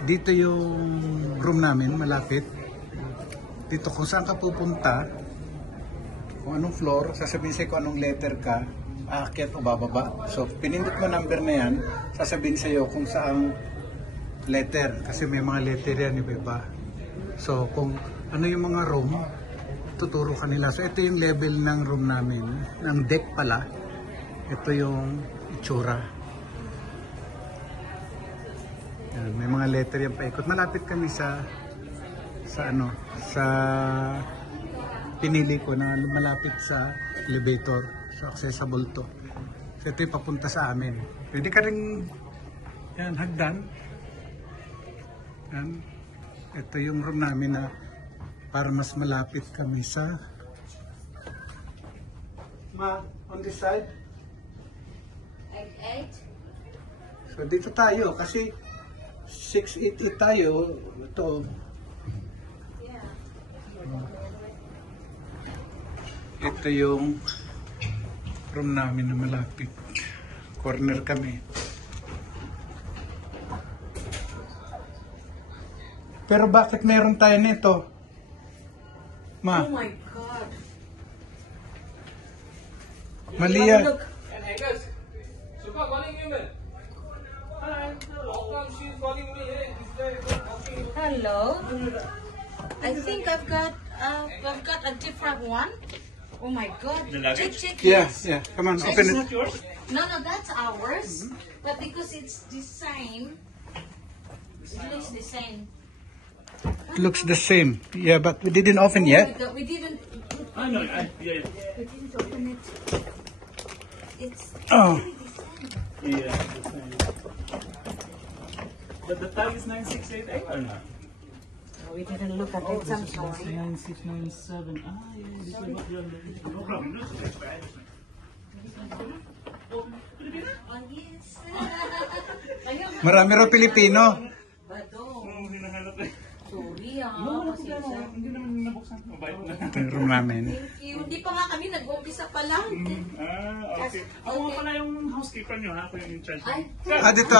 Dito yung room namin, malapit. Dito kung saan ka pupunta, kung anong floor, sasabihin sa'yo kung anong letter ka, aakyat o bababa. So, pinindot mo number na yan, sasabihin sa'yo kung saang letter. Kasi may mga letter yan, iba-iba. So, kung ano yung mga room, tuturo ka nila. So, ito yung level ng room namin, ng deck pala. Ito yung itsura. Yan, may mga letter yan paikot. Malapit kami sa pinili ko na malapit sa elevator. So accessible to. So ito yung papunta sa amin. Pwede ka rin yan, hagdan. Yan. Ito yung room namin na para mas malapit kami sa on this side. So dito tayo kasi 688 tayo. Ito. Ito yung room namin na malapit. Corner kami. Pero bakit meron tayo nito? Ma? Oh my God. Malia. Hello. I think I've got a different one. Oh my God. Check. Yeah, Yes. yeah. Come on, open it. No, that's ours. But because it's the same, it looks the same. It looks the same. Yeah, but we didn't open yet. We didn't. Yeah. We didn't open it. It's Oh. really the same. Yeah. But the tag is 9688 or not? We didn't look at it. I'm sorry. 9697. Ah, yeah. This is what you're looking for. No problem. No, it's expired. Oh yes. Ayun. Marami raw Pilipino. Badong. Hinahanap eh. Sorry No, pasensya. hindi naman nabuksan. Mabait na. Ito yung room namin. Thank you. Hindi pa nga kami nag-umpisa pa lang. Ah, okay. Ako nga pala yung housekeeper nyo, ha? Ako yung in charge. Ay, Ah, dito.